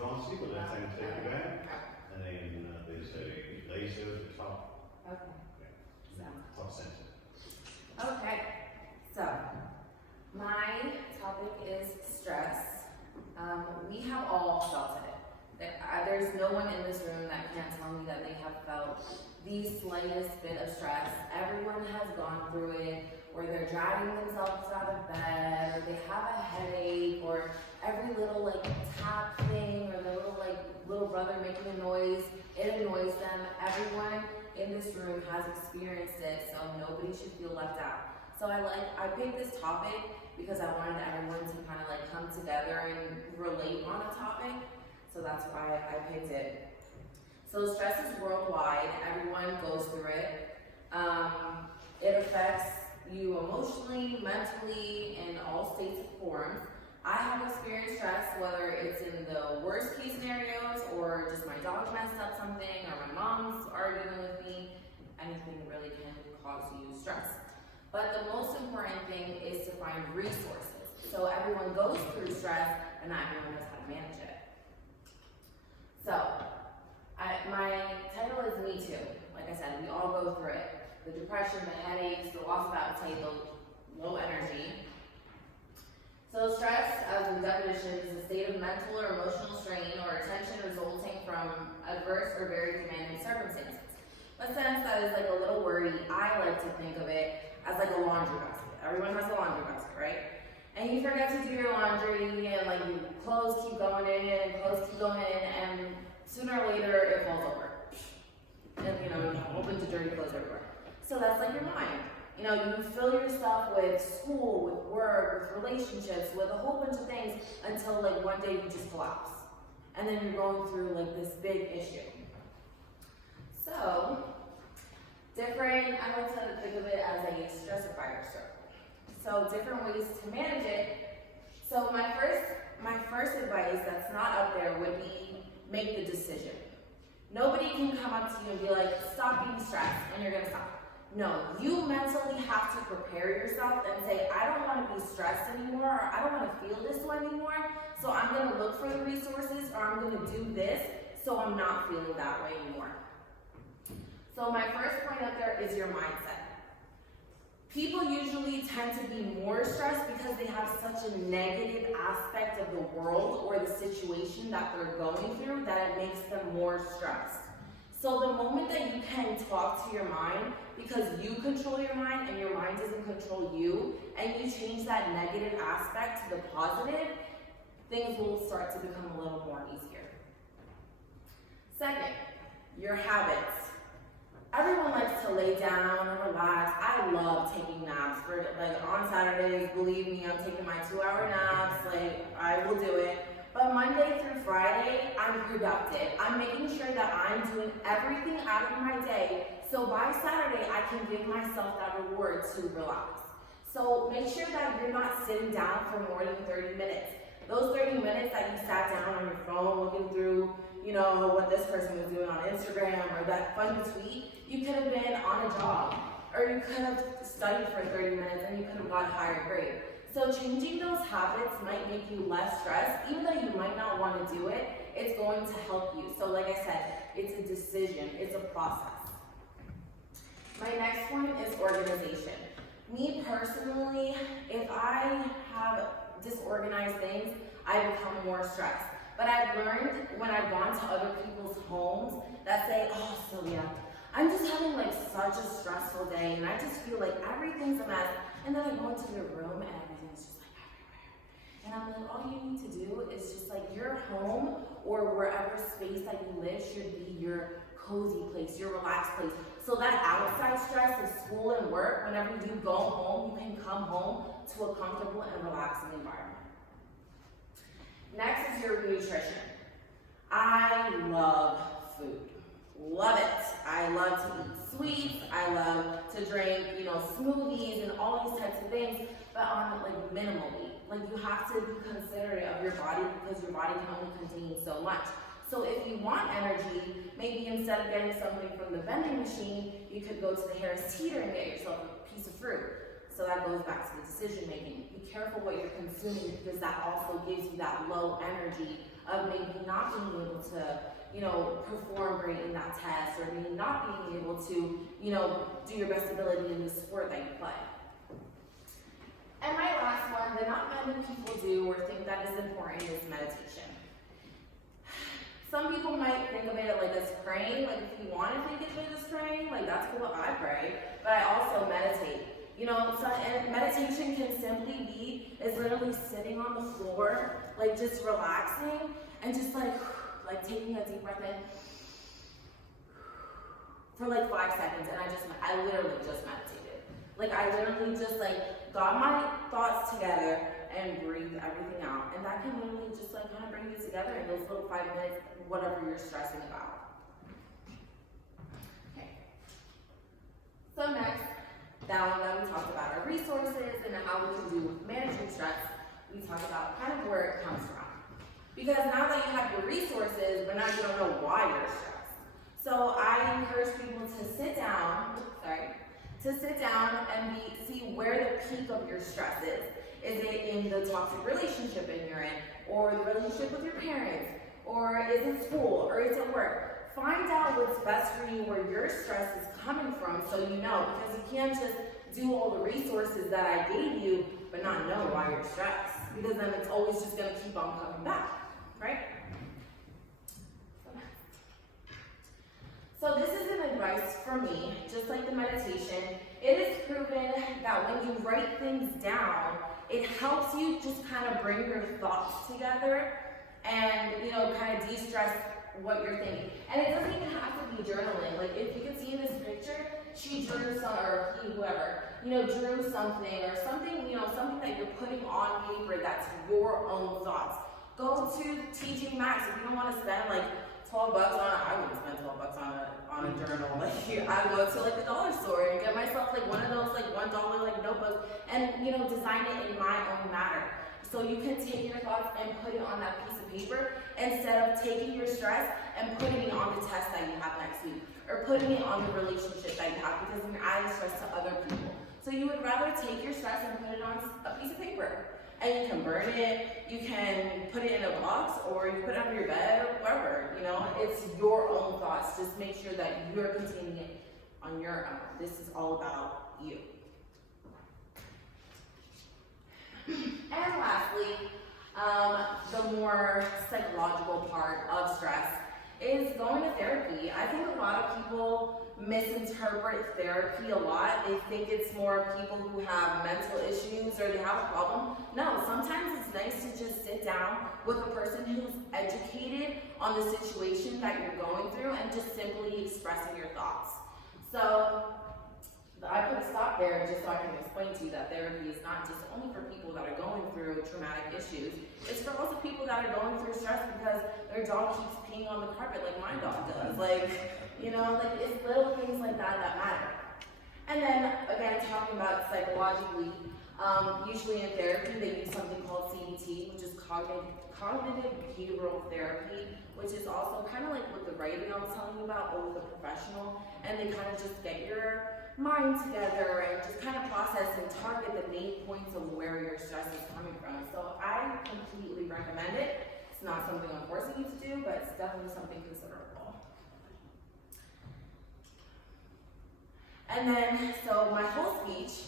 advanced people, they tend to take you out. And then there's a laser at the top. Okay. Yeah. Top center. Okay. So, my topic is stress. We have all felt it. There's no one in this room that can't tell me that they have felt the slightest bit of stress. Everyone has gone through it, where they're dragging themselves out of bed, or they have a headache, or every little like tap thing, or the little brother making a noise, it annoys them. Everyone in this room has experienced it, so nobody should feel left out. So I picked this topic because I wanted everyone to kind of like come together and relate on a topic. So that's why I picked it. So stress is worldwide. Everyone goes through it. It affects you emotionally, mentally, in all states and forms. I have experienced stress, whether it's in the worst case scenarios, or just my dog messed up something, or my mom's arguing with me. Anything really can cause you stress. But the most important thing is to find resources. So everyone goes through stress, and not everyone knows how to manage it. So, my title is Me Too. Like I said, we all go through it. The depression, the headaches, the loss of appetite, the low energy. So stress, as the definition, is a state of mental or emotional strain or tension resulting from adverse or very demanding circumstances. But since that is like a little wordy, I like to think of it as like a laundry basket. Everyone has a laundry basket, right? And you forget to do your laundry, and like clothes keep going in, and clothes keep going in, and sooner or later it falls over. And you know, a whole bunch of dirty clothes everywhere. So that's like your mind. You know, you fill yourself with school, with work, with relationships, with a whole bunch of things until like one day you just collapse. And then you're going through like this big issue. So, I like to think of it as a stress or fire circle. So different ways to manage it. So my first advice that's not up there would be make the decision. Nobody can come up to you and be like, stop being stressed, and you're gonna stop. No, you mentally have to prepare yourself and say, I don't want to be stressed anymore, or I don't want to feel this way anymore, so I'm going to look for the resources, or I'm going to do this, so I'm not feeling that way anymore. So my first point up there is your mindset. People usually tend to be more stressed because they have such a negative aspect of the world or the situation that they're going through that it makes them more stressed. So the moment that you can talk to your mind, because you control your mind and your mind doesn't control you, and you change that negative aspect to the positive, things will start to become a little more easier. Second, your habits. Everyone likes to lay down and relax. I love taking naps. Like on Saturdays, believe me, I'm taking my 2-hour naps. Like, I will do it. But Monday through Friday, I'm productive. I'm making sure that I'm doing everything out of my day, so by Saturday, I can give myself that reward to relax. So make sure that you're not sitting down for more than 30 minutes. Those 30 minutes that you sat down on your phone looking through, you know, what this person was doing on Instagram, or that fun tweet, you could have been on a job, or you could have studied for 30 minutes and you could have got a higher grade. So changing those habits might make you less stressed. Even though you might not want to do it, it's going to help you. So like I said, it's a decision, it's a process. My next point is organization. Me personally, if I have disorganized things, I become more stressed. But I've learned when I've gone to other people's homes that say, oh, Sylvia, I'm just having like such a stressful day, and I just feel like everything's a mess. And then I go into your room and everything's just like everywhere. And I'm like, all you need to do is just like your home or wherever space that you live should be your cozy place, your relaxed place. So that outside stress of school and work, whenever you go home, you can come home to a comfortable and relaxing environment. Next is your nutrition. I love food. Love it. I love to eat sweets. I love to drink, you know, smoothies and all these types of things, but on like minimally. Like you have to be considerate of your body because your body can only contain so much. So if you want energy, maybe instead of getting something from the vending machine, you could go to the Harris Teeter and get yourself a piece of fruit. So that goes back to the decision making. Be careful what you're consuming because that also gives you that low energy of maybe not being able to, you know, perform great in that test, or maybe not being able to, you know, do your best ability in the sport that you play. And my last one that not many people do or think that is important is meditation. Some people might think of it like as praying, like if you want to think of it as praying, like that's cool, I pray, but I also meditate. You know, so, and meditation can simply be, is literally sitting on the floor, like just relaxing, and just like taking a deep breath in for like 5 seconds, and I literally just meditated. Like I literally just like got my thoughts together and breathed everything out, and that can literally just like kind of bring you together in those little 5 minutes, whatever you're stressing about. Okay. So next, now that we talked about our resources and how we can do with managing stress, we talk about kind of where it comes from. Because now that you have your resources, but now you don't know why you're stressed. So I encourage people to sit down, and see where the peak of your stress is. Is it in the toxic relationship you're in, or the relationship with your parents, or is it school, or is it work? Find out what's best for you, where your stress is coming from, so you know, because you can't just do all the resources that I gave you, but not know why you're stressed, because then it's always just gonna keep on coming back, right? So this is an advice for me, just like the meditation. It is proven that when you write things down, it helps you just kind of bring your thoughts together and, you know, kind of de-stress what you're thinking. And it doesn't even have to be journaling. Like if you can see in this picture, she drew some, or he, whoever, you know, drew something, or something, you know, something that you're putting on paper that's your own thoughts. Go to TJ Maxx if you don't want to spend like $12 on it. I wouldn't spend $12 on a journal. Like I would go to like the dollar store and get myself like one of those like $1 like notebooks, and you know, design it in my own manner. So you can take your thoughts and put it on that piece of paper, instead of taking your stress and putting it on the test that you have next week, or putting it on the relationship that you have, because you're adding stress to other people. So you would rather take your stress and put it on a piece of paper. And you can burn it, you can put it in a box, or you put it under your bed, or wherever, you know, it's your own thoughts. Just make sure that you're containing it on your own. This is all about you. And lastly, the more psychological part of stress is going to therapy. I think a lot of people misinterpret therapy a lot. They think it's more people who have mental issues or they have a problem. No, sometimes it's nice to just sit down with a person who's educated on the situation that you're going through and just simply expressing your thoughts. So I put a stop there just so I can explain to you that therapy is not just only for people that are going through traumatic issues. It's for also people that are going through stress because their dog keeps peeing on the carpet like my dog does. Like, you know, like it's little things like that that matter. And then, again, talking about psychologically, usually in therapy they use something called CBT, which is cognitive behavioral therapy, which is also kind of like what the writing I was telling you about, but with a professional. And they kind of just get your mind together and just kind of process and target the main points of where your stress is coming from. So I completely recommend it. It's not something I'm forcing you to do, but it's definitely something considerable. And then, so my whole speech,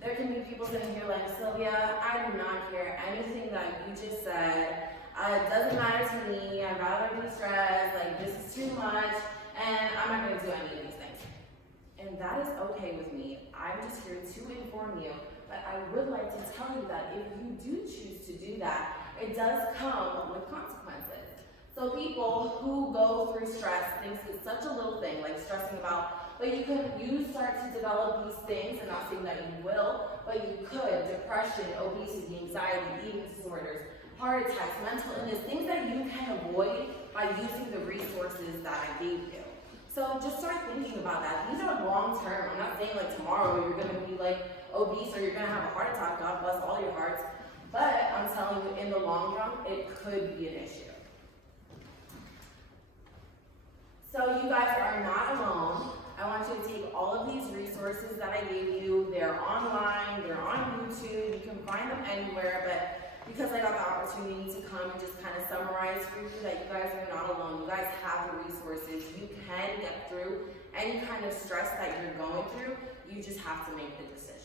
there can be people sitting here like, Sylvia, I do not hear anything that you just said. It doesn't matter to me. I'd rather be stressed. Like, this is too much, and I'm not going to do any of these things. And that is okay with me. I'm just here to inform you. But I would like to tell you that if you do choose to do that, it does come with consequences. So people who go through stress think it's such a little thing, like stressing about, but you start to develop these things, and not saying that you will, but you could, depression, obesity, anxiety, eating disorders, heart attacks, mental illness, things that you can avoid by using the resources that I gave you. So just start thinking about that. These are long term. I'm not saying like tomorrow you're gonna be like obese or you're gonna have a heart attack, God bless all your hearts. But I'm telling you, in the long run, it could be an issue. So you guys are not alone. I want you to take all of these resources that I gave you. They're online, they're on YouTube, you can find them anywhere, but because I got the opportunity to come and just kind of summarize for you that you guys are not alone. You guys have the resources. You can get through any kind of stress that you're going through. You just have to make the decision.